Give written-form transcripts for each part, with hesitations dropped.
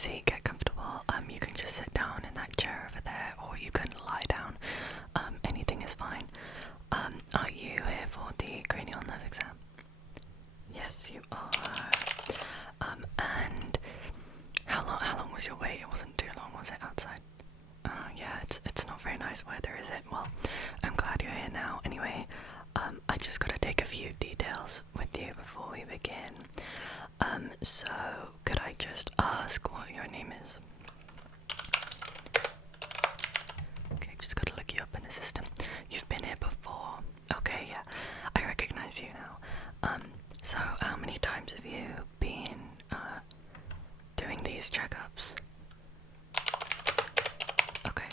see, get comfortable. You can just sit down in that chair over there, or you can lie down. Anything is fine. Are you here for the cranial nerve exam? Yes, you are. And how long was your wait? It wasn't too long, was it, outside? Yeah, it's not very nice weather, is it? Well, I'm glad you're here now. Anyway, I just gotta take a few details with you before we begin. So could I just ask what your name is? Okay, just gotta look you up in the system. You've been here before. Okay, yeah, I recognize you now. So how many times have you been doing these checkups? Okay.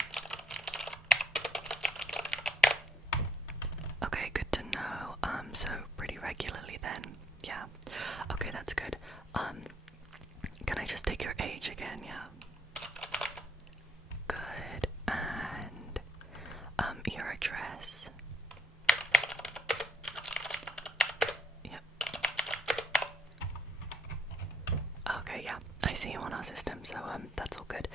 Okay, good to know. So pretty regularly then. Yeah. Okay, that's good. Can I just take your age again? Yeah. Good. And your address. Yep. Okay, yeah. I see you on our system, so that's all good.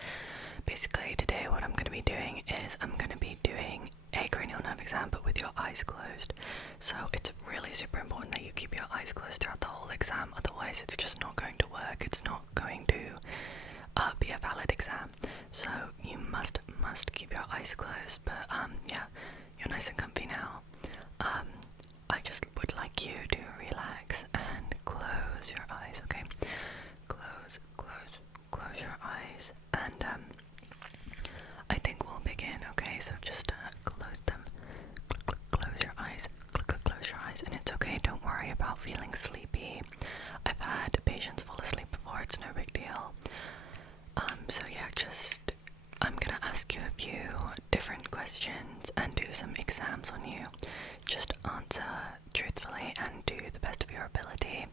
Basically today what I'm going to be doing is I'm going to be doing a cranial nerve exam but with your eyes closed. So it's really super important that you keep your eyes closed throughout the whole exam, otherwise it's just not going to work. It's not going to be a valid exam. So you must keep your eyes closed. But yeah, you're nice and comfy now. I just would like you to relax and close your eyes, okay? Close your eyes, and I think we'll begin, okay? So just close them, close your eyes, close your eyes, and it's okay, don't worry about feeling sleepy. I've had patients fall asleep before, it's no big deal. So yeah, I'm gonna ask you a few different questions and do some exams on you. Just answer truthfully and do the best of your ability.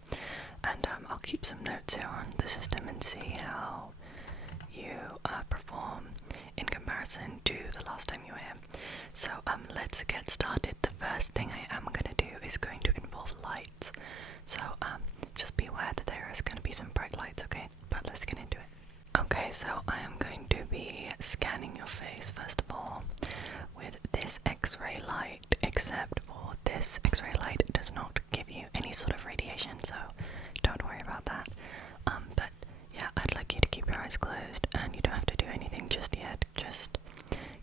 And I'll keep some notes here on the system and see how you perform in comparison to the last time you were here. So let's get started. The first thing I am gonna do is going to involve lights. So just be aware that there is gonna be some bright lights, okay? But let's get into it. Okay, so I am going to be scanning your face first of all with this X-ray light, except for this X-ray light does not give you any sort of radiation, so don't worry about that. But yeah, I'd like you to keep your eyes closed, and you don't have to do anything just yet. Just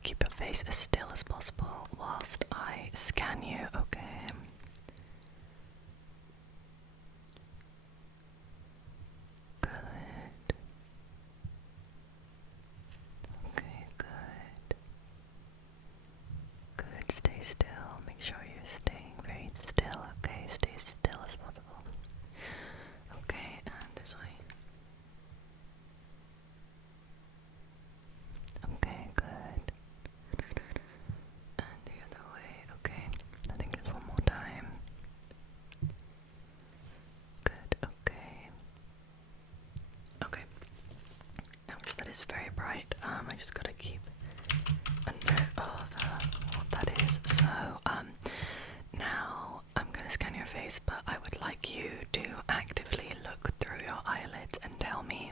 keep your face as still as possible whilst I scan you, okay? Good. Okay, good. Good, stay still. Make sure you're staying very still, okay? Stay still as possible. Okay, and this way. Okay, good. And the other way, okay. I think just one more time. Good, okay. Okay. Now, that is very bright. I just gotta keep a note of what that is. So, now I'm gonna scan your face, but I would like you to actively look through your eyelids and tell me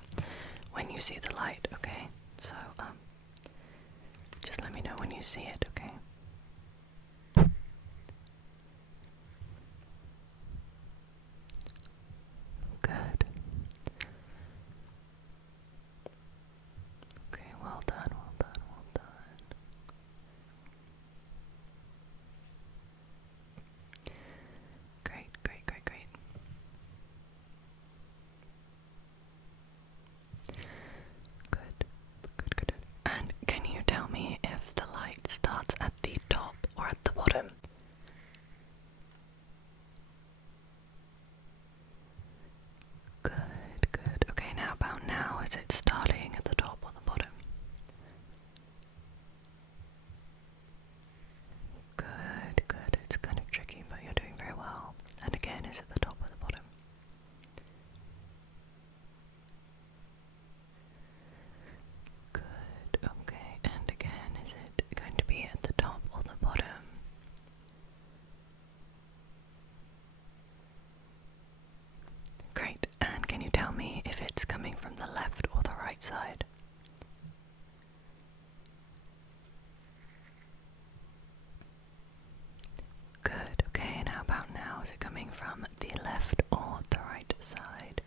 when you see the light, okay? So, just let me know when you see it, okay? Good. Okay, well done, well done, well done. Great, great, great, great. Good, good, good. And can you tell me if the light starts at the top or at the bottom? Good, good. Okay, now about now, is it starting at the top or the bottom? Good, good. It's kind of tricky, but you're doing very well. And again, is it the top or the bottom? Good, okay. And again, is it going to be at the top or the bottom? Great. And can you tell me if it's coming from the left or the right side? Good, okay, and how about now? Is it coming from the left or the right side?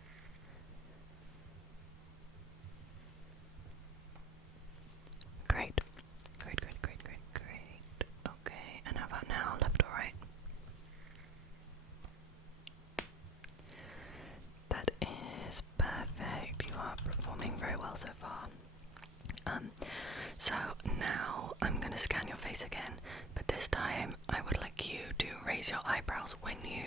Great. Great, great, great, great, great. Okay, and how about now? Left or right? That is perfect. You are performing very well so far. So now I'm going to scan your face again, but this time I would like you to raise your eyebrows when you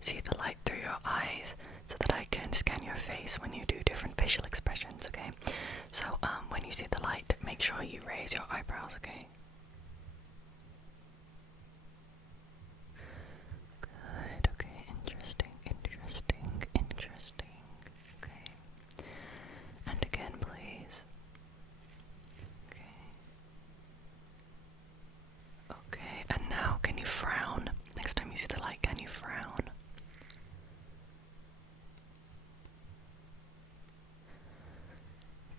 see the light through your eyes so that I can scan your face when you do different facial expressions, okay? So when you see the light, make sure you raise your eyebrows, okay? Good, okay, interesting, interesting, interesting, okay. And again, please. Okay, and now can you frown? Next time you see the light, can you frown?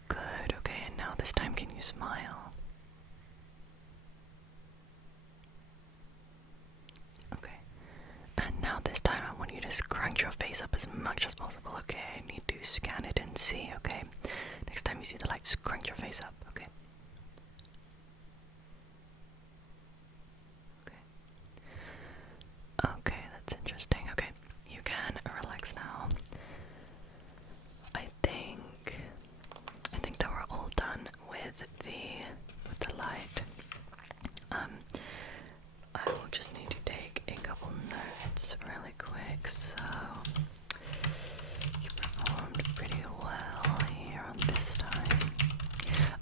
Good, okay, and now this time can you smile? Okay, and now this time I want you to scrunch your face up as much as possible, okay? I need to scan it and see, okay? Next time you see the light, scrunch your face up, okay? Okay, that's interesting. Okay, you can relax now. I think that we're all done with the light. I will just need to take a couple notes really quick. So you performed pretty well here on this time.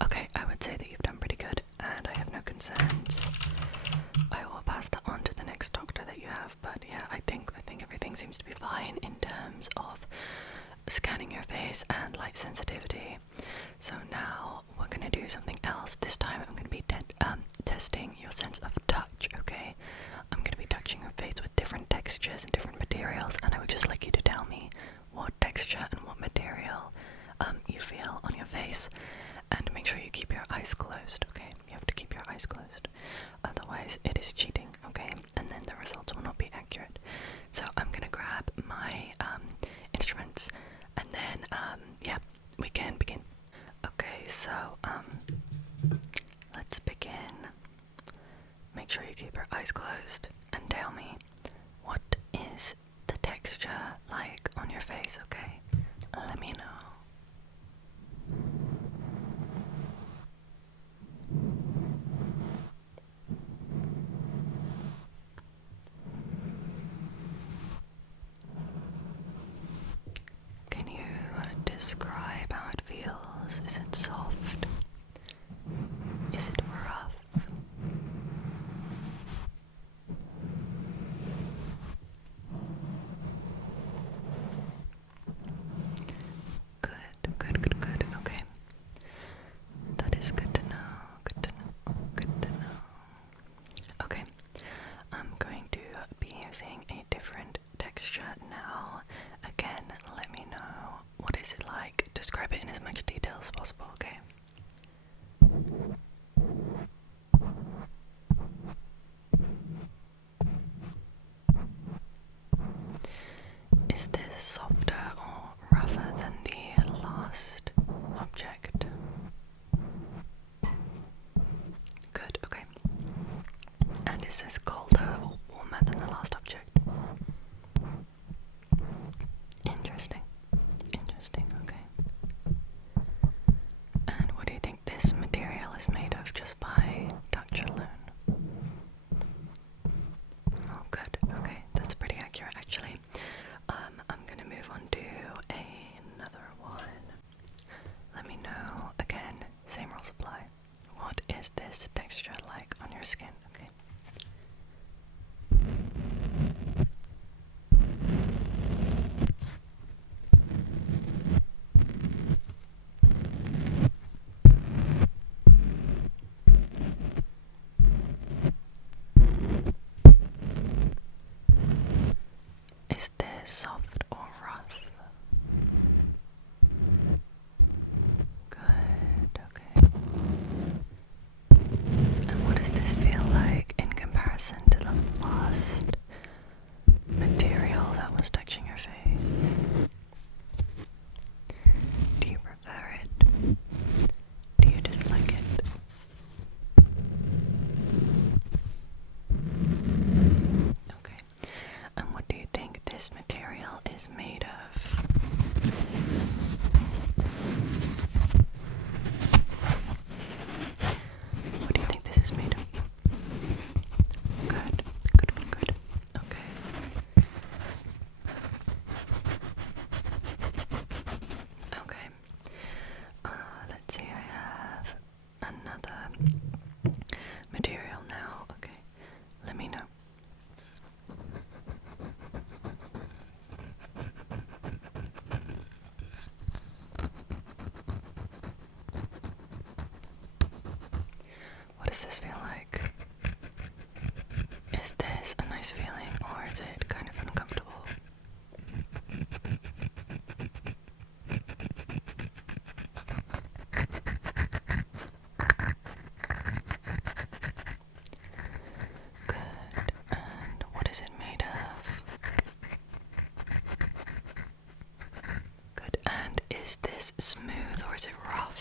Okay, I would say that you've done pretty good, and I have no concerns. I will pass that on to the next doctor that you have, but yeah, I think everything seems to be fine in terms of scanning your face and light sensitivity. So now we're gonna do something else. This time I'm gonna be testing your sense of touch, okay? I'm gonna be touching your face with different textures and different materials, and I would just like you to tell me what texture and what material you feel on your face, and make sure you keep your eyes closed, okay? You have to keep your eyes closed, otherwise it is cheating, okay? And then the results will not be accurate. So I'm gonna grab my instruments, and then yeah, we can begin. Okay, so let's begin. Make sure you keep your eyes closed and tell me, what is the texture like on your face, okay? Let me know. Can you describe how it feels? Is it soft? Is it rough? Good, good, good, good. Okay. That is good to know. Good to know. Good to know. Okay. I'm going to be using a different texture now. Again, let me know, what is it like? Describe it in as much detail as possible, okay? Is this softer or rougher than the last object? Good, okay. And is this colder or warmer than the last object? Interesting. Interesting, okay. And what do you think this material is made of, just by touch alone? Oh, good. Okay, that's pretty accurate, actually. I'm gonna move on to another one. Let me know, again, same rules apply. What is this texture like on your skin, okay? Is this soft or rough? Good, do you think this material is made of? What do you think this is made of? Good, good, good, good. Okay. Okay. Let's see, I have another material now. Okay, let me know. What does this feel like? Is this a nice feeling, or is it kind of uncomfortable? Good. And what is it made of? Good. And is this smooth or is it rough?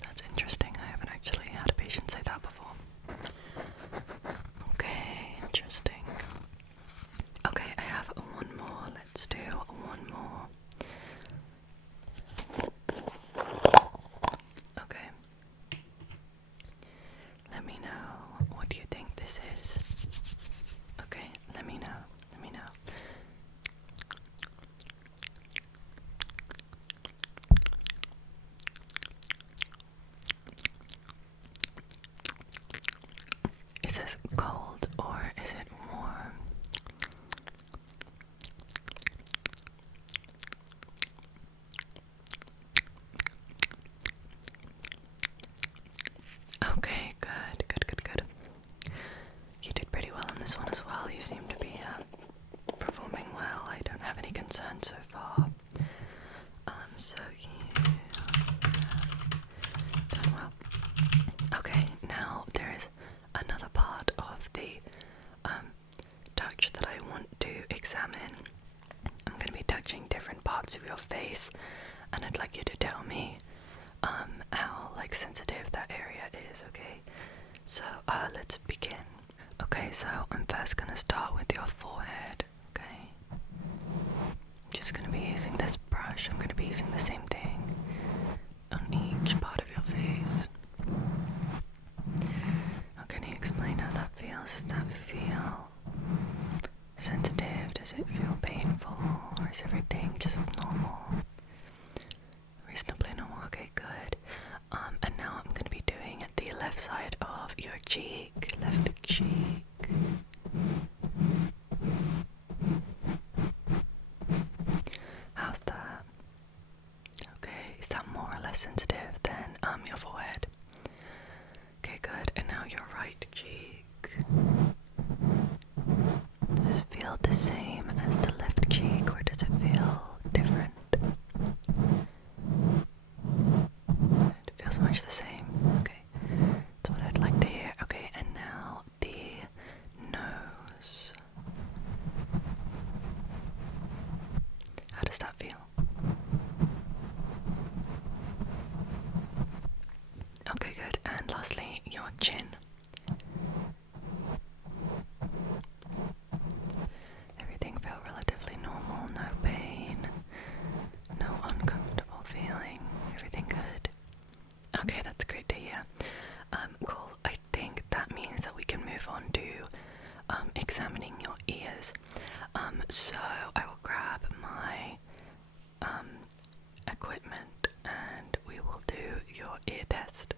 That's interesting. I haven't actually had a patient say that before. Okay, interesting. Okay, I have one more. Let's do one more. Okay. Let me know. What do you think this is? Okay, let me know. Let me know. Is this cold or is it warm? Okay, good, good, good, good. You did pretty well on this one as well. You seem to be performing well. I don't have any concerns so far. So you done well. Okay, now there is another part of the touch that I want to examine. I'm going to be touching different parts of your face, and I'd like you to tell me how like sensitive that area is. Okay, so let's begin. Okay, so I'm first gonna start with your forehead. Okay, I'm just gonna be using this brush. I'm gonna be using the same thing on each part of your face. Can you explain how that feels? Does that feel sensitive? Does it feel painful? Or is everything just normal? Reasonably normal. Okay, good. And now I'm going to be doing the left side of your cheek. Left cheek. How's that? Okay, is that more or less sensitive than your forehead? Okay, good. And now your right cheek. Does this feel the same as the left cheek, or does it feel different? It feels much the same. Okay, that's what I'd like to hear. Okay, and now the nose. How does that feel? Okay, good. And lastly, your chin. Everything felt relatively normal, no pain, no uncomfortable feeling, everything good. Okay, that's great to hear. Cool. I think that means that we can move on to examining your ears. So I will grab my equipment and we will do your ear test.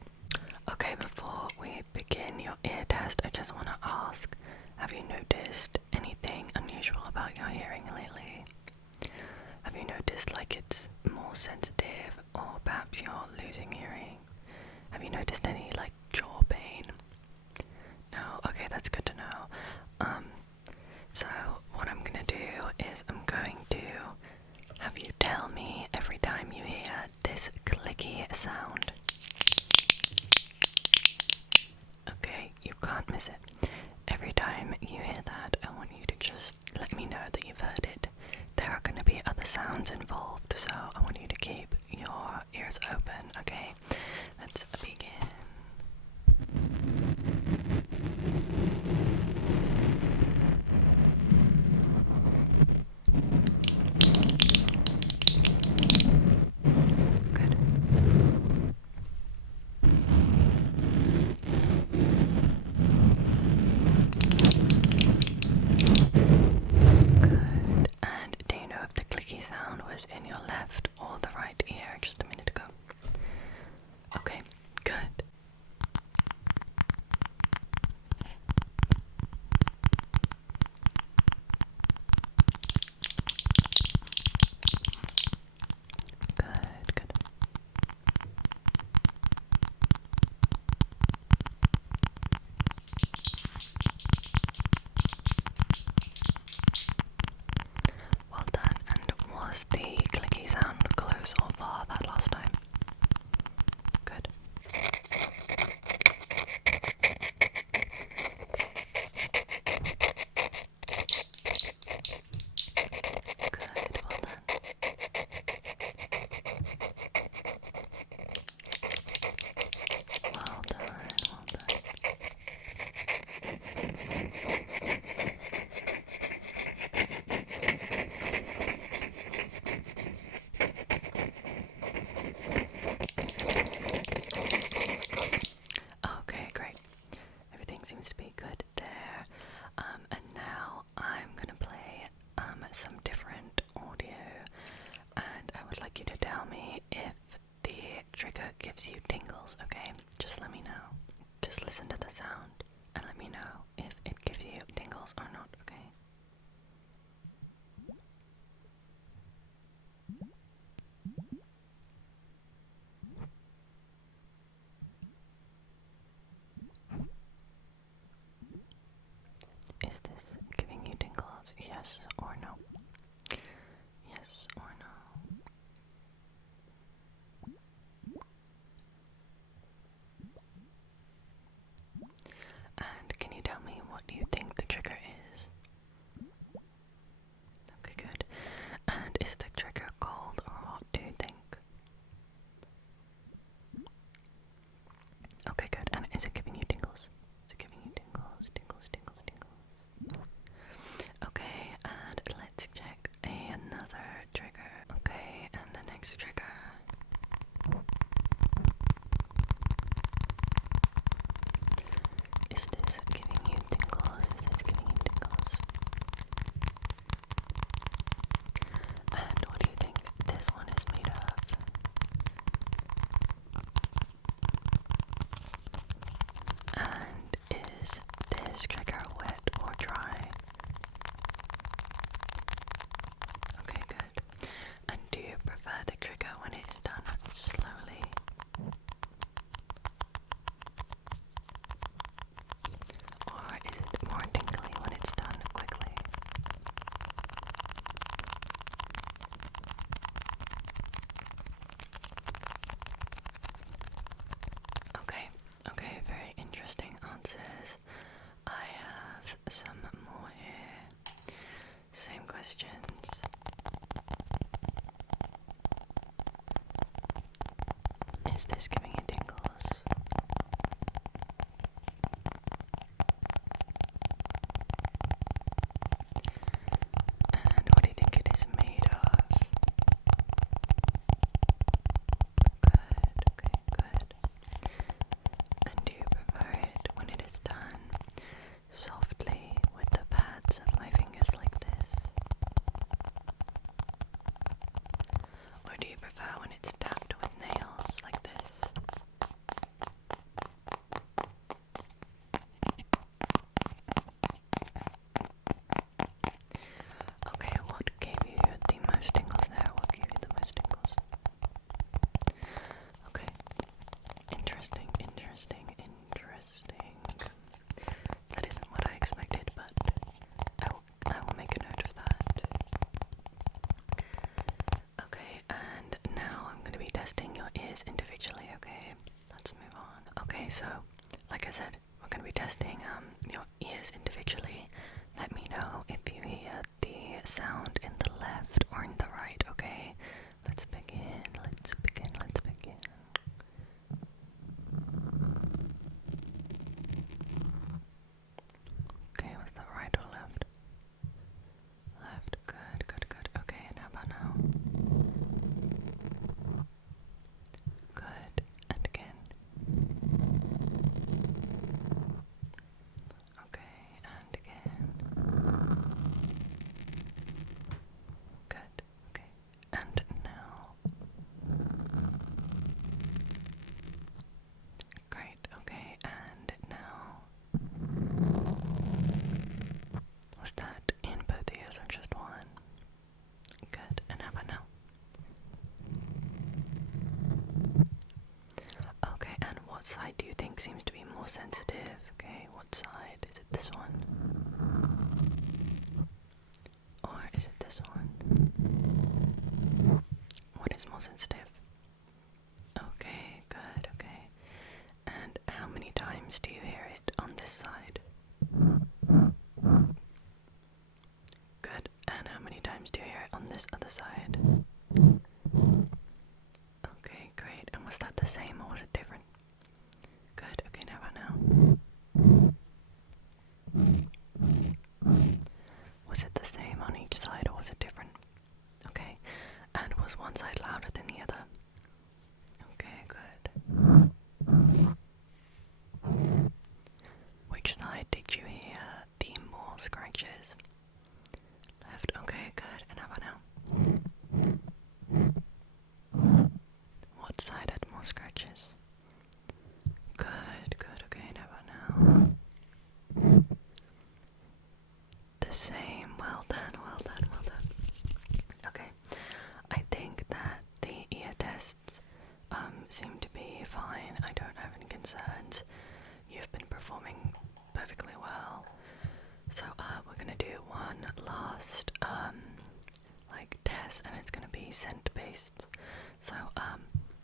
Okay, before we begin your ear test, I just want to ask, have you noticed anything unusual about your hearing lately? Have you noticed like it's more sensitive, or perhaps you're losing hearing? Have you noticed any like jaw pain? No? Okay, that's good to know. So what I'm gonna do is I'm going to have you tell me every time you hear this clicky sound. Okay, you can't miss it. Every time you hear that, I want you to just let me know that you've heard it. There are going to be other sounds involved, so I want you to keep your ears open, okay? Let's begin. everything seems to be good there. And now I'm gonna play some different audio, and I would like you to tell me if the trigger gives you tingles, okay? Just let me know. Just listen to the sound and let me know if it gives you tingles or not, okay? Is this giving you tingles? Yes or no? Yes or no? And can you tell me what you think the trigger is? Okay, good. And is the trigger cold or hot, do you think? Okay, good. And is it giving you tingles? Is it giving you tingles? Tingles, tingles, tingles. Okay, and let's check another trigger. Okay, and the next trigger. Is this giving you tingles? Is this giving you tingles? And what do you think this one is made of? And is this trigger wet or dry? Okay, good. And do you prefer the trigger when it's done slowly? Or is it more tingly when it's done quickly? Okay, okay, very interesting answers. I have some more here. Same questions. Is this giving you tingles? And what do you think it is made of? Good, okay, good. And do you prefer it when it is done softly with the pads of my fingers like this? Or do you prefer when it's tapped with nails like this? Okay, what gave you the most tingles there? What gave you the most tingles? Okay. Interesting, interesting, interesting. That isn't what I expected, but I will make a note of that. Okay, and now I'm going to be testing your ears individually, okay? Let's move on. Okay, so, like I said, we're going to be testing your ears individually. Let me know if you hear the sound in the left or in the right, okay? Let's begin, let's begin, let's begin. Okay, was that right or left? Left, good, good, good. Okay, and how about now? Good, and again. Okay, and again. Good, okay. And now. Great, okay, and now. Was that in both ears or just one? Good, and how about now? Okay, and what side do you think seems to be more sensitive? Okay, what side? Is it this one? Or is it this one? What is more sensitive? Okay, good, okay. And how many times do you hear it on this side? Good, and how many times do you hear it on this other side? Okay, great. And was that the same or was it different? Good, okay, now about now. Was it the same on each side or was it different? Okay, and was one side louder than the other? more scratches? Left, okay, good. And how about now? What side had more scratches? Good, good, okay, and how about now? The same, well done, well done, well done. Okay, I think that the ear tests seem to be fine. I don't have any concerns. You've been performing perfectly well. So we're gonna do one last like test, and it's gonna be scent based. So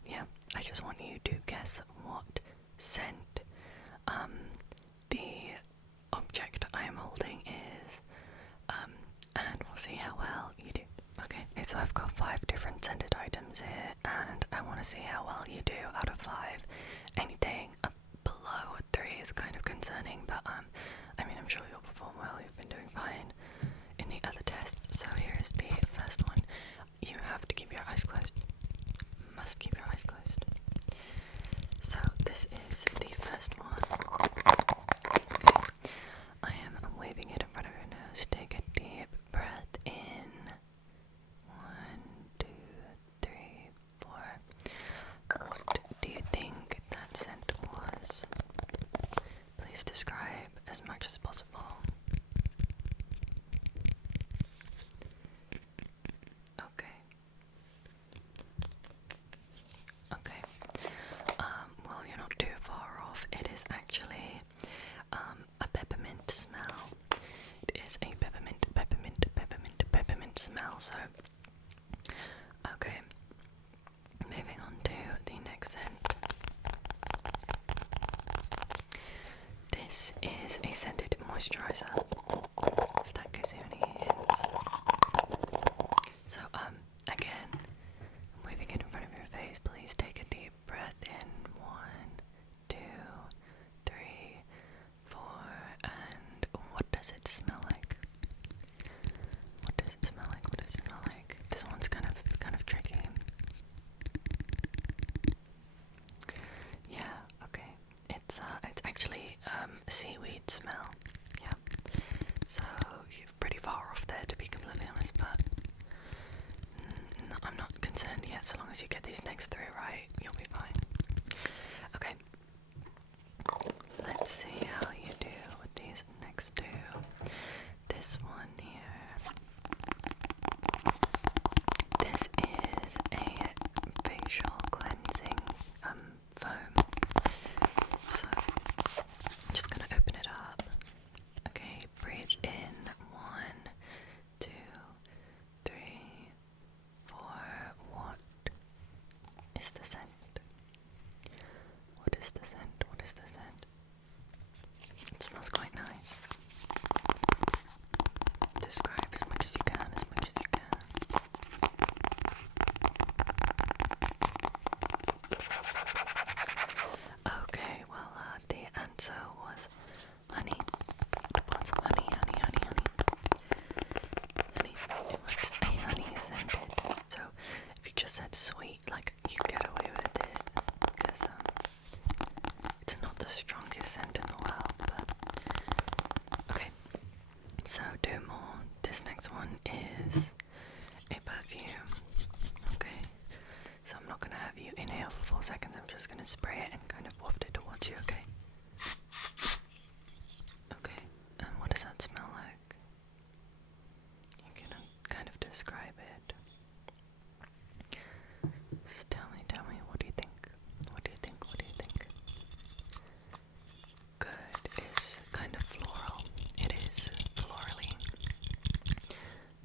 yeah, I just want you to guess what scent the object I am holding is, and we'll see how well you do. Okay, so I've got 5 different scented items here, and I want to see how well you do out of 5. Anything below 3 is kind of concerning, but I mean, I'm sure you'll perform well. You've been doing fine in the other tests. So here is the first one. You have to keep your eyes closed. Must keep your eyes closed. So this is the first one. I am waving it in front of your nose. Take a deep breath in. 1, 2, 3, 4. What do you think that scent was? Please describe as much as possible. Okay. Okay. Well, you're not too far off. It is actually a peppermint smell. It is a peppermint smell. So, okay. Moving on to the next scent. This is a scented moisturizer, if that gives you any hints. So, again, I'm waving it in front of your face. Please take a deep breath in. 1, 2, 3, 4, and what does it smell like? What does it smell like? What does it smell like? This one's kind of tricky. Yeah, okay. It's actually seaweed smell. Yeah. So you're pretty far off there, to be completely honest, but I'm not concerned yet. So long as you get these next 3 right, you'll be fine. Okay. Let's see how you do with these next 2. This one here. This is a facial cleansing foam. So I'm just gonna open it up. Okay, breathe in. 1, 2, 3, 4. What is the scent? What is the scent? What is the scent? It smells quite nice. Describe as much as you can, as much as you can. Okay, well, the answer was honey. Lots of honey, honey, honey, honey. Honey, it was a honey scented. So, if you just said sweet, like, you get away with it. Because, it's not the strongest scent in the world, but... Okay, so 2 more. This next one is a perfume. Okay, so I'm not going to have you inhale for 4 seconds. I'm just going to spray it and kind of waft it towards you, okay? Okay, and what does that smell like? You can kind of describe it. Just tell me, what do you think? What do you think? What do you think? Good, it's kind of floral. It is florally.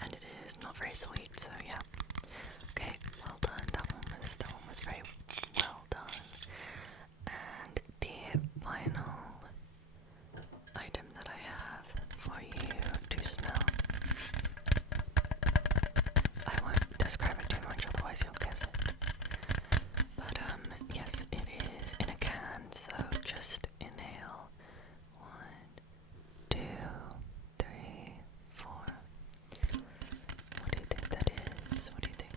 And it is not very sweet, so yeah. Okay, well done. That one was very well done. And the final item that I have for you to smell. I won't describe it too much, otherwise you'll guess it. But yes, it is in a can, so just inhale. 1, 2, 3, 4. What do you think that is? What do you think?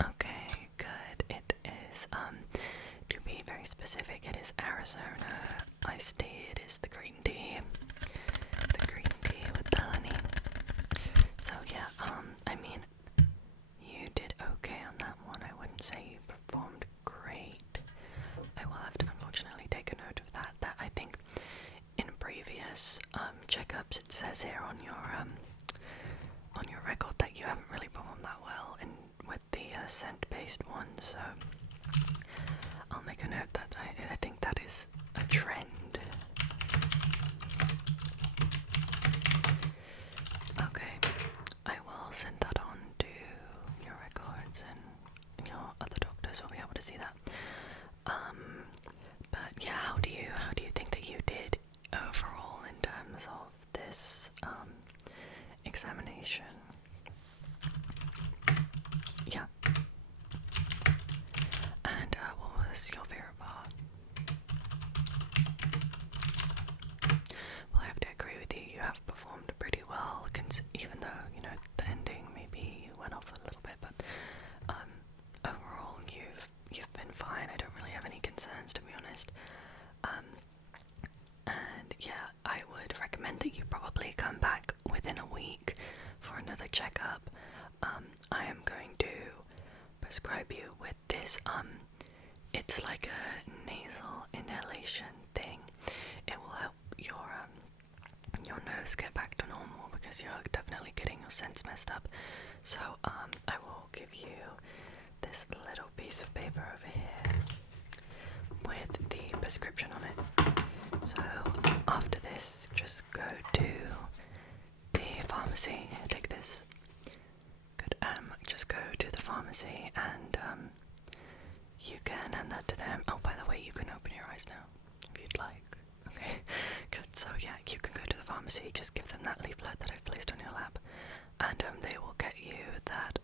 Okay, good. It is, to be be very specific, it is Arizona iced tea. It is the green tea. The green tea with the honey. So yeah, I mean, you did okay on that one. I wouldn't say you performed great. I will have to unfortunately take a note of that. That I think in previous checkups it says here on your record that you haven't really performed that well in with the scent-based ones. So I'll make a note that I think that is a trend. Okay, I will send that on to your records, and your other doctors will be able to see that. But yeah, how do you think that you did overall in terms of this examination? Yeah. And what was your favorite part? Well, I have to agree with you. You have performed pretty well, even though the ending maybe went off a little bit. But overall, you've been fine. I don't really have any concerns, to be honest. And yeah, I would recommend that you probably come back within a week for another checkup. I am going to prescribe you with this. It's like a nasal inhalation thing. It will help your nose get back to normal because you're definitely getting your sense messed up. So I will give you this little piece of paper over here with the prescription on it. So after this, just go to the pharmacy. Take this. Good. Just go to the pharmacy and you can hand that to them. Oh, by the way, you can open your eyes now if you'd like. Okay, good. So yeah, you can go to the pharmacy. Just give them that leaflet that I've placed on your lap, and they will get you that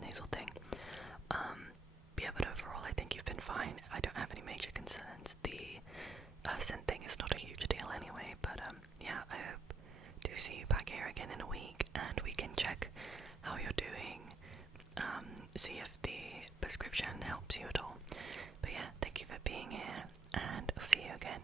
nasal thing. Yeah, but overall, I think you've been fine. I don't have any major concerns. The scent thing is not a huge deal anyway. But yeah, I hope to see you back here again in a week, and we can check how you're doing. See if the prescription helps you at all. But yeah, thank you for being here, and I'll see you again.